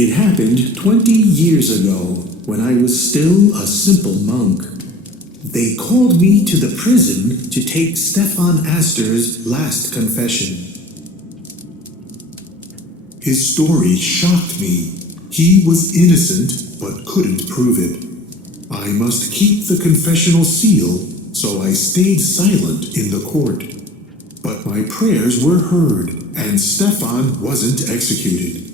It happened 20 years ago, when I was still a simple monk. They called me to the prison to take Stefan Astor's last confession. His story shocked me. He was innocent, but couldn't prove it. I must keep the confessional seal, so I stayed silent in the court. But my prayers were heard, and Stefan wasn't executed.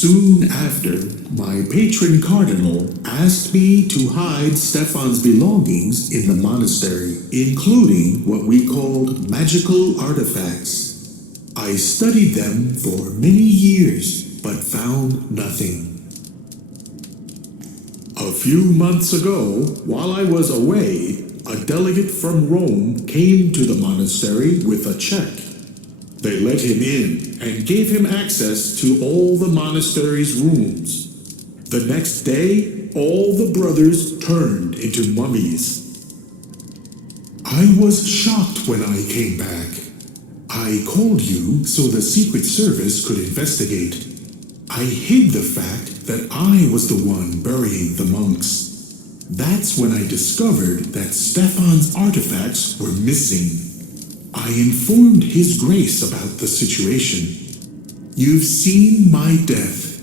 Soon after, my patron cardinal asked me to hide Stefan's belongings in the monastery, including what we called magical artifacts. I studied them for many years, but found nothing. A few months ago, while I was away, a delegate from Rome came to the monastery with a check. They let him in and gave him access to all the monastery's rooms. The next day, all the brothers turned into mummies. I was shocked when I came back. I called you so the Secret Service could investigate. I hid the fact that I was the one burying the monks. That's when I discovered that Stefan's artifacts were missing. I informed His Grace about the situation. You've seen my death.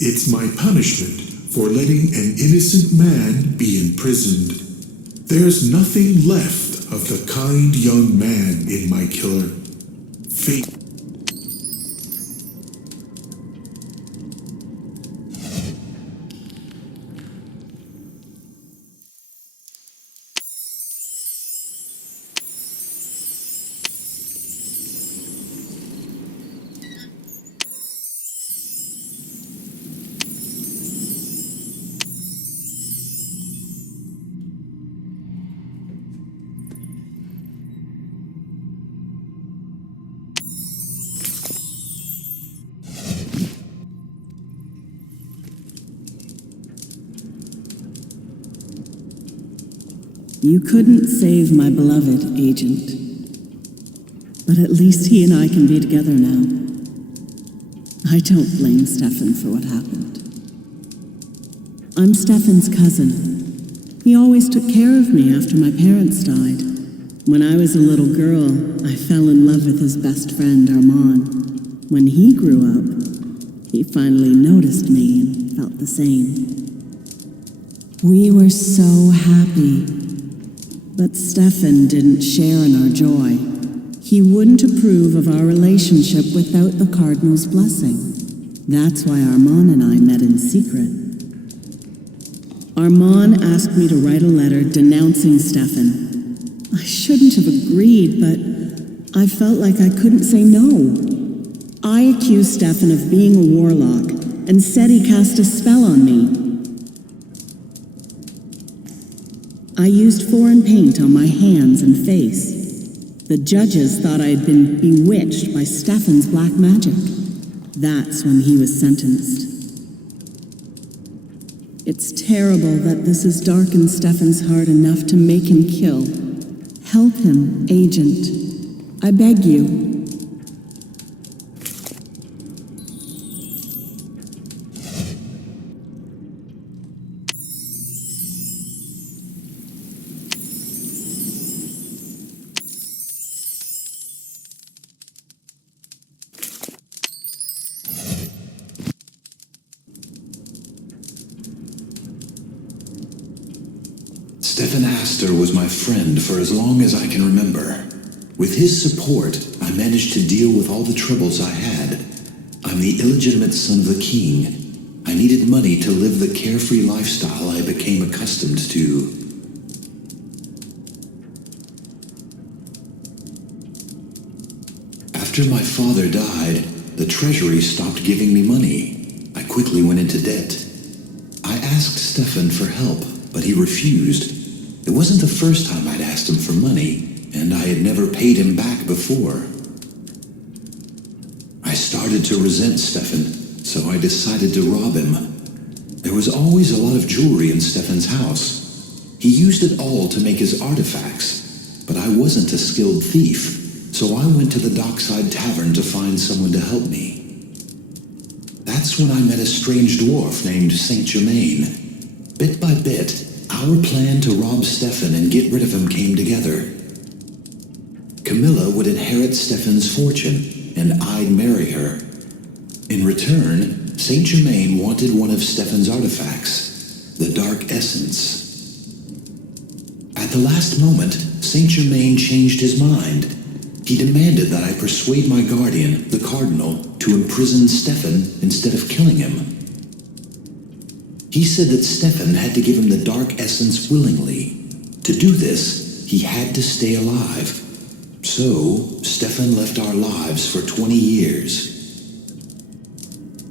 It's my punishment for letting an innocent man be imprisoned. There's nothing left of the kind young man in my killer. Fate. You couldn't save my beloved, Agent. But at least he and I can be together now. I don't blame Stefan for what happened. I'm Stefan's cousin. He always took care of me after my parents died. When I was a little girl, I fell in love with his best friend, Armand. When he grew up, he finally noticed me and felt the same. We were so happy. But Stefan didn't share in our joy. He wouldn't approve of our relationship without the Cardinal's blessing. That's why Armand and I met in secret. Armand asked me to write a letter denouncing Stefan. I shouldn't have agreed, but I felt like I couldn't say no. I accused Stefan of being a warlock and said he cast a spell on me. I used foreign paint on my hands and face. The judges thought I had been bewitched by Stefan's black magic. That's when he was sentenced. It's terrible that this has darkened Stefan's heart enough to make him kill. Help him, Agent. I beg you. Stefan Astor was my friend for as long as I can remember. With his support, I managed to deal with all the troubles I had. I'm the illegitimate son of the king. I needed money to live the carefree lifestyle I became accustomed to. After my father died, the treasury stopped giving me money. I quickly went into debt. I asked Stefan for help, but he refused. It wasn't the first time I'd asked him for money, and I had never paid him back before. I started to resent Stefan, so I decided to rob him. There was always a lot of jewelry in Stefan's house. He used it all to make his artifacts, but I wasn't a skilled thief. so I went to the dockside tavern to find someone to help me. That's when I met a strange dwarf named Saint Germain. Bit by bit, our plan to rob Stefan and get rid of him came together. Camilla would inherit Stefan's fortune, and I'd marry her. In return, Saint Germain wanted one of Stefan's artifacts, the Dark Essence. At the last moment, Saint Germain changed his mind. He demanded that I persuade my guardian, the Cardinal, to imprison Stefan instead of killing him. He said that Stefan had to give him the Dark Essence willingly. To do this, he had to stay alive. So, Stefan left our lives for 20 years.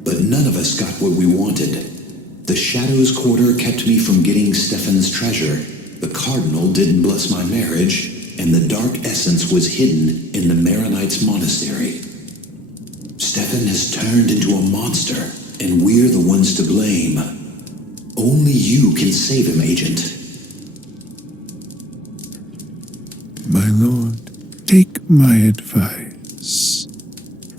But none of us got what we wanted. The Shadows Quarter kept me from getting Stefan's treasure. The Cardinal didn't bless my marriage, and the Dark Essence was hidden in the Maronites' monastery. Stefan has turned into a monster, and we're the ones to blame. Only you can save him, Agent. My lord, take my advice.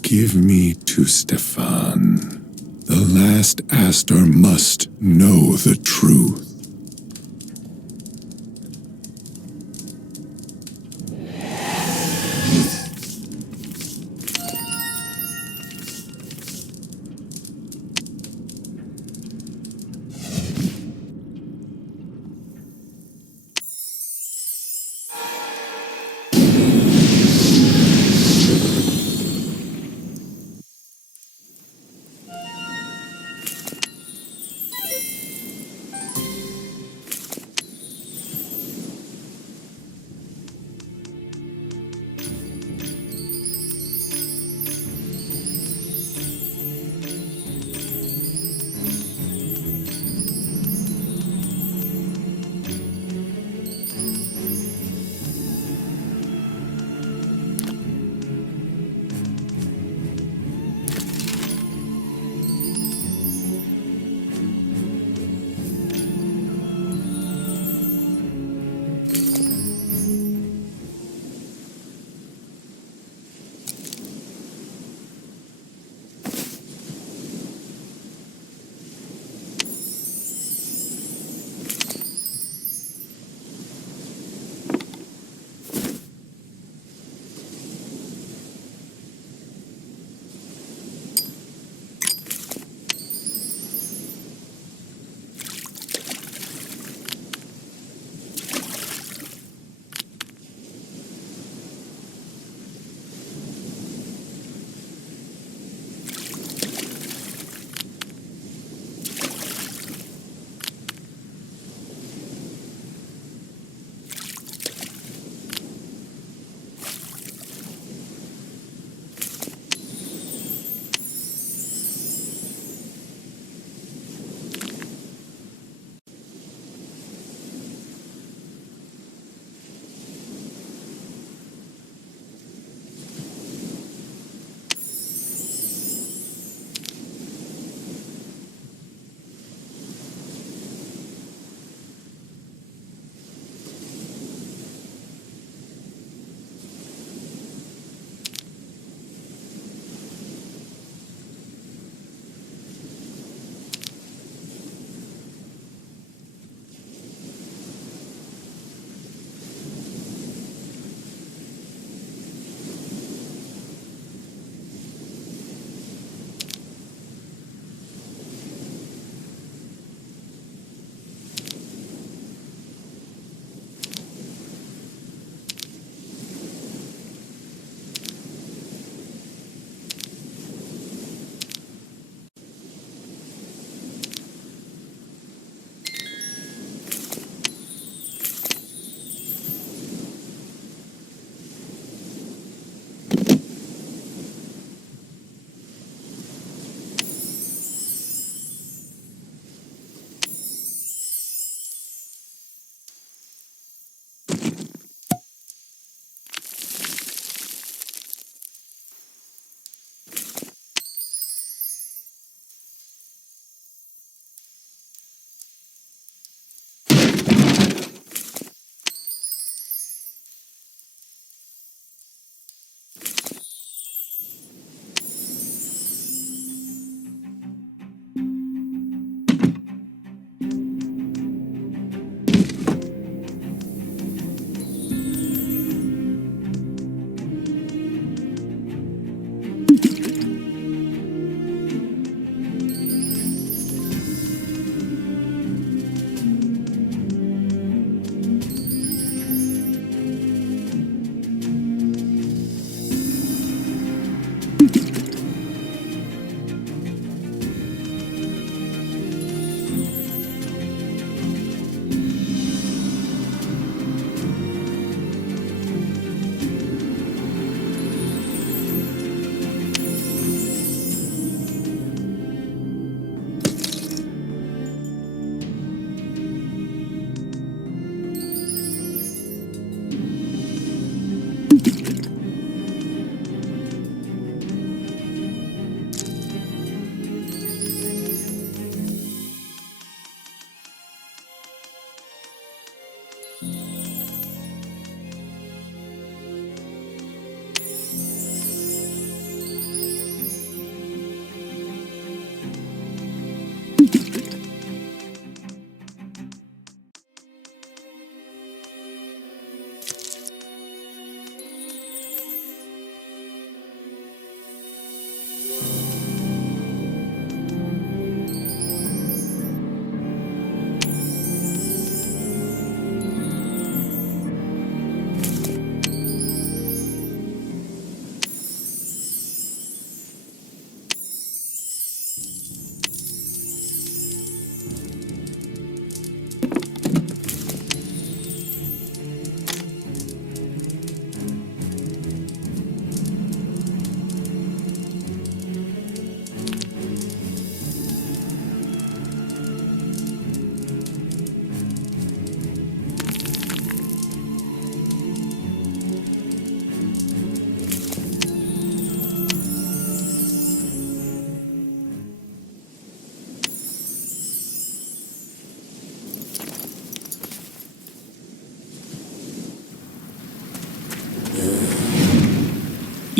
Give me to Stefan. The last Astor must know the truth.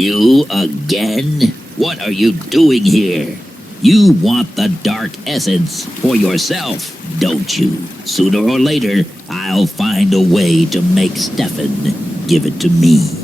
You again? What are you doing here? You want the dark essence for yourself, don't you? Sooner or later, I'll find a way to make Stefan give it to me.